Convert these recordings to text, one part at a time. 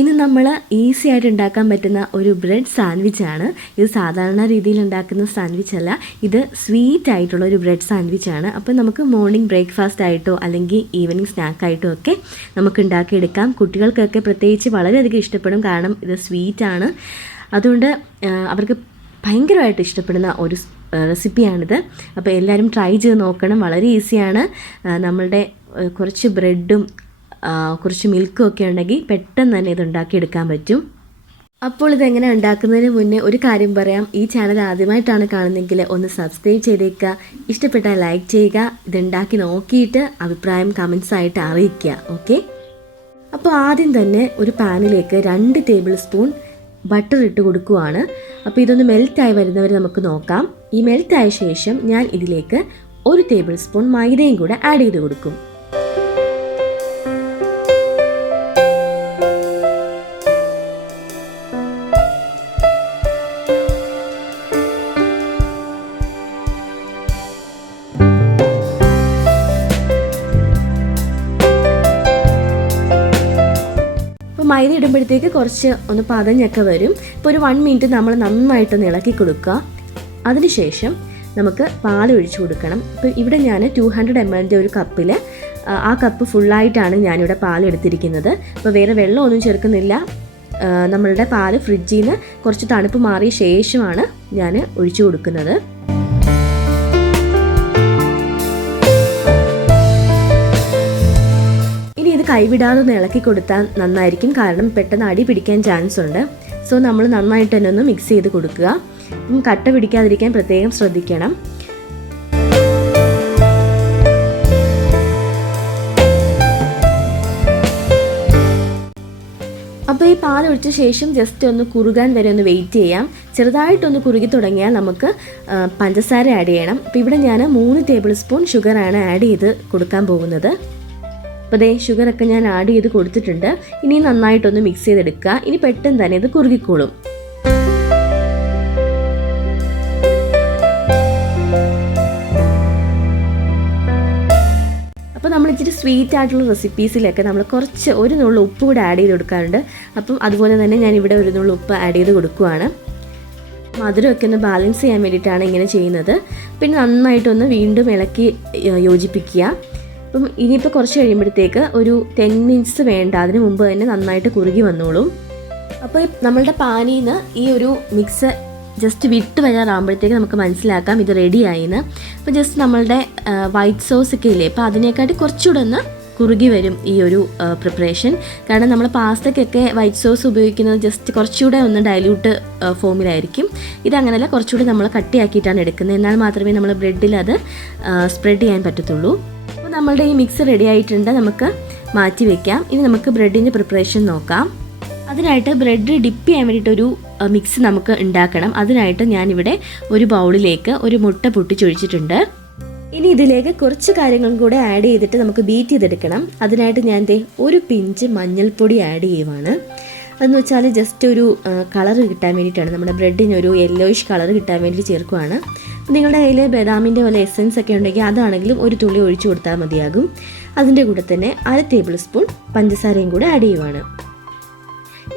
ഇന്ന് നമ്മൾ ഈസി ആയിട്ട് ഉണ്ടാക്കാൻ പറ്റുന്ന ഒരു ബ്രെഡ് സാൻഡ്വിച്ചാണ്. ഇത് സാധാരണ രീതിയിൽ ഉണ്ടാക്കുന്ന സാൻഡ്വിച്ച് അല്ല, ഇത് സ്വീറ്റ് ആയിട്ടുള്ള ഒരു ബ്രെഡ് സാൻഡ്വിച്ചാണ്. അപ്പോൾ നമുക്ക് മോർണിംഗ് ബ്രേക്ക്ഫാസ്റ്റ് ആയിട്ടോ അല്ലെങ്കിൽ ഈവനിങ് സ്നാക്കായിട്ടോ ഒക്കെ നമുക്ക് ഉണ്ടാക്കിയെടുക്കാം. കുട്ടികൾക്കൊക്കെ പ്രത്യേകിച്ച് വളരെയധികം ഇഷ്ടപ്പെടും, കാരണം ഇത് സ്വീറ്റാണ്. അതുകൊണ്ട് അവർക്ക് ഭയങ്കരമായിട്ട് ഇഷ്ടപ്പെടുന്ന ഒരു റെസിപ്പിയാണിത്. അപ്പോൾ എല്ലാവരും ട്രൈ ചെയ്ത് നോക്കണം. വളരെ ഈസിയാണ്. നമ്മളുടെ കുറച്ച് ബ്രെഡും കുറച്ച് മിൽക്കും ഒക്കെ ഉണ്ടെങ്കിൽ പെട്ടെന്ന് തന്നെ ഇത് ഉണ്ടാക്കിയെടുക്കാൻ പറ്റും. അപ്പോൾ ഇതെങ്ങനെ ഉണ്ടാക്കുന്നതിന് മുന്നേ ഒരു കാര്യം പറയാം. ഈ ചാനൽ ആദ്യമായിട്ടാണ് കാണുന്നതെങ്കിൽ ഒന്ന് സബ്സ്ക്രൈബ് ചെയ്തേക്കുക, ഇഷ്ടപ്പെട്ടാൽ ലൈക്ക് ചെയ്യുക, ഇതുണ്ടാക്കി നോക്കിയിട്ട് അഭിപ്രായം കമൻസ് ആയിട്ട് അറിയിക്കുക. ഓക്കെ, അപ്പോൾ ആദ്യം തന്നെ ഒരു പാനിലേക്ക് 2 ടേബിൾ സ്പൂൺ ബട്ടർ ഇട്ട് കൊടുക്കുകയാണ്. അപ്പോൾ ഇതൊന്ന് മെൽറ്റായി വരുന്നവരെ നമുക്ക് നോക്കാം. ഈ മെൽറ്റായ ശേഷം ഞാൻ ഇതിലേക്ക് 1 ടേബിൾ സ്പൂൺ മൈദയും കൂടെ ആഡ് ചെയ്ത് കൊടുക്കും. മൈദ ഇടുമ്പോഴത്തേക്ക് കുറച്ച് ഒന്ന് പതഞ്ഞൊക്കെ വരും. ഇപ്പോൾ ഒരു 1 മിനിറ്റ് നമ്മൾ നന്നായിട്ടൊന്ന് ഇളക്കി കൊടുക്കുക. അതിനുശേഷം നമുക്ക് പാൽ ഒഴിച്ചു കൊടുക്കണം. ഇപ്പോൾ ഇവിടെ ഞാൻ 200 ml ഒരു കപ്പിൽ ആ കപ്പ് ഫുള്ളായിട്ടാണ് ഞാനിവിടെ പാൽ എടുത്തിരിക്കുന്നത്. അപ്പോൾ വേറെ വെള്ളമൊന്നും ചേർക്കുന്നില്ല. നമ്മളുടെ പാൽ ഫ്രിഡ്ജിൽ നിന്ന് കുറച്ച് തണുപ്പ് മാറിയ ശേഷമാണ് ഞാൻ ഒഴിച്ചു കൊടുക്കുന്നത്. ഇത് കൈവിടാതെ ഒന്ന് ഇളക്കി കൊടുത്താൽ നന്നായിരിക്കും, കാരണം പെട്ടെന്ന് അടി പിടിക്കാൻ ചാൻസ് ഉണ്ട്. സോ നമ്മൾ നന്നായിട്ട് തന്നെ ഒന്ന് മിക്സ് ചെയ്ത് കൊടുക്കുക. കട്ട പിടിക്കാതിരിക്കാൻ പ്രത്യേകം ശ്രദ്ധിക്കണം. അപ്പോൾ ഈ പാൽ ഒഴിച്ച ശേഷം ജസ്റ്റ് ഒന്ന് കുറുകാൻ വരെ ഒന്ന് വെയിറ്റ് ചെയ്യാം. ചെറുതായിട്ടൊന്ന് കുറുകി തുടങ്ങിയാൽ നമുക്ക് പഞ്ചസാര ആഡ് ചെയ്യണം. അപ്പോൾ ഇവിടെ ഞാൻ 3 ടേബിൾ സ്പൂൺ ഷുഗറാണ് ആഡ് ചെയ്ത് കൊടുക്കാൻ പോകുന്നത്. അപ്പോൾ ഷുഗറൊക്കെ ഞാൻ ആഡ് ചെയ്ത് കൊടുത്തിട്ടുണ്ട്. ഇനി നന്നായിട്ടൊന്ന് മിക്സ് ചെയ്തെടുക്കുക. ഇനി പെട്ടെന്ന് തന്നെ ഇത് കുറുകിക്കോളും. അപ്പോൾ നമ്മൾ ഇച്ചിരി സ്വീറ്റ് ആയിട്ടുള്ള റെസിപ്പീസിലൊക്കെ നമ്മൾ കുറച്ച് 1 നുള്ളു ഉപ്പ് കൂടെ ആഡ് ചെയ്ത് കൊടുക്കാറുണ്ട്. അപ്പം അതുപോലെ തന്നെ ഞാൻ ഇവിടെ 1 നുള്ളു ഉപ്പ് ആഡ് ചെയ്ത് കൊടുക്കുകയാണ്. മധുരമൊക്കെ ഒന്ന് ബാലൻസ് ചെയ്യാൻ വേണ്ടിയിട്ടാണ് ഇങ്ങനെ ചെയ്യുന്നത്. പിന്നെ നന്നായിട്ടൊന്ന് വീണ്ടും ഇളക്കി യോജിപ്പിക്കുക. അപ്പം ഇനിയിപ്പോൾ കുറച്ച് കഴിയുമ്പോഴത്തേക്ക് ഒരു 10 മിനിറ്റ്സ് വേണ്ട, അതിന് മുമ്പ് തന്നെ നന്നായിട്ട് കുറുകി വന്നോളും. അപ്പോൾ നമ്മളുടെ പാനിൽ നിന്ന് ഈ ഒരു മിക്സ് ജസ്റ്റ് വിട്ട് വരാറാകുമ്പോഴത്തേക്ക് നമുക്ക് മനസ്സിലാക്കാം ഇത് റെഡിയായിന്ന്. അപ്പോൾ ജസ്റ്റ് നമ്മളുടെ വൈറ്റ് സോസ് ഒക്കെ ഇല്ലേ, അപ്പോൾ അതിനെക്കാട്ടി കുറച്ചുകൂടെ ഒന്ന് കുറുകി വരും ഈ ഒരു പ്രിപ്പറേഷൻ. കാരണം നമ്മൾ പാസ്തയ്ക്കൊക്കെ വൈറ്റ് സോസ് ഉപയോഗിക്കുന്നത് ജസ്റ്റ് കുറച്ചുകൂടെ ഒന്ന് ഡൈല്യൂട്ട് ഫോമിലായിരിക്കും. ഇതങ്ങനെയല്ല, കുറച്ചുകൂടി നമ്മൾ കട്ടിയാക്കിയിട്ടാണ് എടുക്കുന്നത്. എന്നാൽ മാത്രമേ നമ്മൾ ബ്രെഡിൽ അത് സ്പ്രെഡ് ചെയ്യാൻ പറ്റത്തുള്ളൂ. അപ്പോൾ നമ്മളുടെ ഈ മിക്സ് റെഡി ആയിട്ടുണ്ട്, നമുക്ക് മാറ്റി വെക്കാം. ഇനി നമുക്ക് ബ്രെഡിൻ്റെ പ്രിപ്പറേഷൻ നോക്കാം. അതിനായിട്ട് ബ്രെഡ് ഡിപ്പ് ചെയ്യാൻ വേണ്ടിയിട്ടൊരു മിക്സ് നമുക്ക് ഉണ്ടാക്കണം. അതിനായിട്ട് ഞാനിവിടെ ഒരു ബൗളിലേക്ക് ഒരു മുട്ട പൊട്ടിച്ചൊഴിച്ചിട്ടുണ്ട്. ഇനി ഇതിലേക്ക് കുറച്ച് കാര്യങ്ങളും കൂടെ ആഡ് ചെയ്തിട്ട് നമുക്ക് ബീറ്റ് ചെയ്തെടുക്കണം. അതിനായിട്ട് ഞാൻ ഒരു പിഞ്ച് മഞ്ഞൾപ്പൊടി ആഡ് ചെയ്യുവാണ്. അതെന്ന് വെച്ചാൽ ജസ്റ്റ് ഒരു കളർ കിട്ടാൻ വേണ്ടിയിട്ടാണ്, നമ്മുടെ ബ്രെഡിന് ഒരു യെല്ലോയിഷ് കളർ കിട്ടാൻ വേണ്ടി ചേർക്കുവാണ്. അപ്പോൾ നിങ്ങളുടെ കയ്യിൽ ബദാമിൻ്റെ പോലെ എസൻസ് ഒക്കെ ഉണ്ടെങ്കിൽ അതാണെങ്കിലും ഒരു തുള്ളി ഒഴിച്ചു കൊടുത്താൽ മതിയാകും. അതിൻ്റെ കൂടെ തന്നെ 1/2 ടേബിൾ സ്പൂൺ പഞ്ചസാരയും കൂടെ ആഡ് ചെയ്യുവാണ്.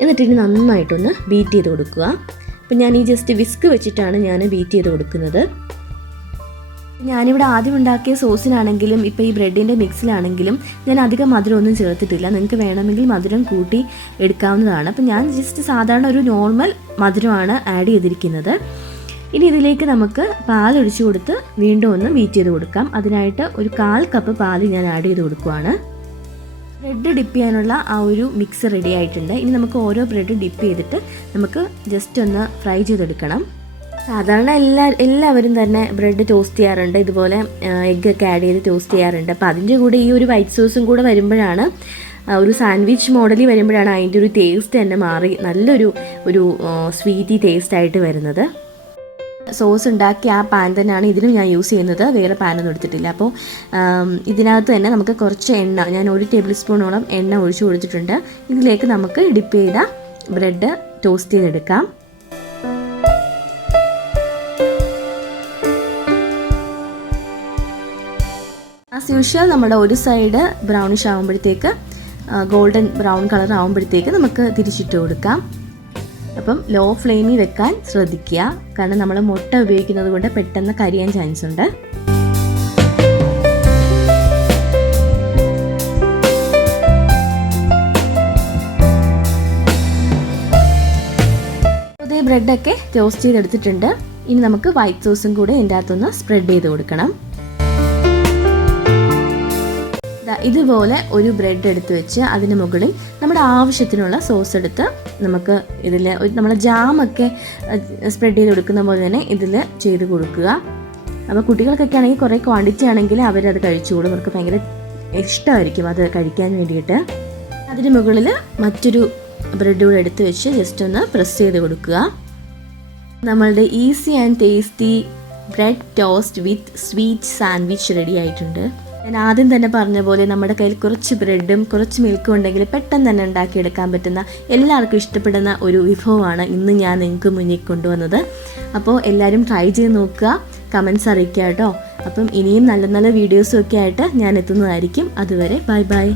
എന്നിട്ട് ഇനി നന്നായിട്ടൊന്ന് ബീറ്റ് ചെയ്ത് കൊടുക്കുക. അപ്പോൾ ഞാൻ ഈ ജസ്റ്റ് വിസ്ക് വെച്ചിട്ടാണ് ഞാൻ ബീറ്റ് ചെയ്ത് കൊടുക്കുന്നത്. ഞാനിവിടെ ആദ്യം ഉണ്ടാക്കിയ സോസിനാണെങ്കിലും ഇപ്പോൾ ഈ ബ്രെഡിൻ്റെ മിക്സിലാണെങ്കിലും ഞാൻ അധികം മധുരമൊന്നും ചേർത്തിട്ടില്ല. നിങ്ങൾക്ക് വേണമെങ്കിൽ മധുരം കൂട്ടി എടുക്കാവുന്നതാണ്. അപ്പോൾ ഞാൻ ജസ്റ്റ് സാധാരണ ഒരു നോർമൽ മധുരമാണ് ആഡ് ചെയ്തിരിക്കുന്നത്. ഇനി ഇതിലേക്ക് നമുക്ക് പാൽ ഒഴിച്ചു കൊടുത്ത് വീണ്ടും ഒന്ന് ബീറ്റ് ചെയ്ത് കൊടുക്കാം. അതിനായിട്ട് ഒരു 1/4 കപ്പ് പാൽ ഞാൻ ആഡ് ചെയ്ത് കൊടുക്കുകയാണ്. ബ്രെഡ് ഡിപ്പ് ചെയ്യാനുള്ള ആ ഒരു മിക്സ് റെഡി ആയിട്ടുണ്ട്. ഇനി നമുക്ക് ഓരോ ബ്രെഡ് ഡിപ്പ് ചെയ്തിട്ട് നമുക്ക് ജസ്റ്റ് ഒന്ന് ഫ്രൈ ചെയ്തെടുക്കണം. സാധാരണ എല്ലാവരും തന്നെ ബ്രെഡ് ടോസ്റ്റ് ചെയ്യാറുണ്ട്, ഇതുപോലെ എഗ്ഗൊക്കെ ആഡ് ചെയ്ത് ടോസ്റ്റ് ചെയ്യാറുണ്ട്. അപ്പോൾ അതിൻ്റെ കൂടെ ഈ ഒരു വൈറ്റ് സോസും കൂടെ വരുമ്പോഴാണ്, ഒരു സാൻഡ്വിച്ച് മോഡലിൽ വരുമ്പോഴാണ് അതിൻ്റെ ഒരു ടേസ്റ്റ് തന്നെ മാറി നല്ലൊരു സ്വീറ്റി ടേസ്റ്റ് ആയിട്ട് വരുന്നത്. സോസ് ഉണ്ടാക്കി ആ പാൻ തന്നെയാണ് ഇതിലും ഞാൻ യൂസ് ചെയ്യുന്നത്, വേറെ പാനൊന്നും എടുത്തിട്ടില്ല. അപ്പോൾ ഇതിനകത്ത് തന്നെ നമുക്ക് കുറച്ച് എണ്ണ, ഞാൻ 1 ടേബിൾ സ്പൂണോളം എണ്ണ ഒഴിച്ചു കൊടുത്തിട്ടുണ്ട്. ഇതിലേക്ക് നമുക്ക് ഡിപ്പ് ചെയ്ത ബ്രെഡ് ടോസ്റ്റ് ചെയ്തെടുക്കാം. ആസ് യൂഷ്വൽ നമ്മുടെ ഒരു സൈഡ് ബ്രൗണിഷ് ആകുമ്പോഴത്തേക്ക് ഗോൾഡൻ ബ്രൗൺ കളർ ആകുമ്പോഴത്തേക്ക് നമുക്ക് തിരിച്ചിട്ട് കൊടുക്കാം. അപ്പം ലോ ഫ്ലെയിമിൽ വെക്കാൻ ശ്രദ്ധിക്കുക, കാരണം നമ്മൾ മുട്ട ഉപയോഗിക്കുന്നത് കൊണ്ട് പെട്ടെന്ന് കരിയാൻ ചാൻസ് ഉണ്ട്. അതേ ബ്രെഡൊക്കെ ടോസ്റ്റ് ചെയ്തെടുത്തിട്ടുണ്ട്. ഇനി നമുക്ക് വൈറ്റ് സോസും കൂടെ ഇതിൻ്റെ അകത്തൊന്ന് സ്പ്രെഡ് ചെയ്ത് കൊടുക്കണം. ഇതുപോലെ ഒരു ബ്രെഡ് എടുത്ത് വെച്ച് അതിന് മുകളിൽ നമ്മുടെ ആവശ്യത്തിനുള്ള സോസ് എടുത്ത് നമുക്ക് ഇതിൽ നമ്മൾ ജാമൊക്കെ സ്പ്രെഡ് ചെയ്ത് കൊടുക്കുന്ന പോലെ തന്നെ ഇതിൽ ചെയ്ത് കൊടുക്കുക. അപ്പോൾ കുട്ടികൾക്കൊക്കെ ആണെങ്കിൽ കുറേ ക്വാണ്ടിറ്റി ആണെങ്കിൽ അവരത് കഴിച്ചുകൂടും, അവർക്ക് ഭയങ്കര ഇഷ്ടമായിരിക്കും അത് കഴിക്കാൻ വേണ്ടിയിട്ട്. അതിന് മുകളിൽ മറ്റൊരു ബ്രെഡ് കൂടെ എടുത്ത് വെച്ച് ജസ്റ്റ് ഒന്ന് പ്രസ് ചെയ്ത് കൊടുക്കുക. നമ്മളുടെ easy and tasty bread toast with sweet sandwich ready ആയിട്ടുണ്ട്. ഞാൻ ആദ്യം തന്നെ പറഞ്ഞ പോലെ നമ്മുടെ കയ്യിൽ കുറച്ച് ബ്രെഡും കുറച്ച് മിൽക്കും ഉണ്ടെങ്കിൽ പെട്ടെന്ന് തന്നെ ഉണ്ടാക്കിയെടുക്കാൻ പറ്റുന്ന, എല്ലാവർക്കും ഇഷ്ടപ്പെടുന്ന ഒരു വിഭവമാണ് ഇന്ന് ഞാൻ നിങ്ങൾക്ക് മുന്നിൽ കൊണ്ടുവന്നത്. അപ്പോൾ എല്ലാവരും ട്രൈ ചെയ്ത് നോക്കുക, കമൻറ്റ്സ് അറിയിക്കുക കേട്ടോ. അപ്പം ഇനിയും നല്ല നല്ല വീഡിയോസും ഒക്കെ ആയിട്ട് ഞാൻ എത്തുന്നതായിരിക്കും. അതുവരെ ബൈ ബൈ.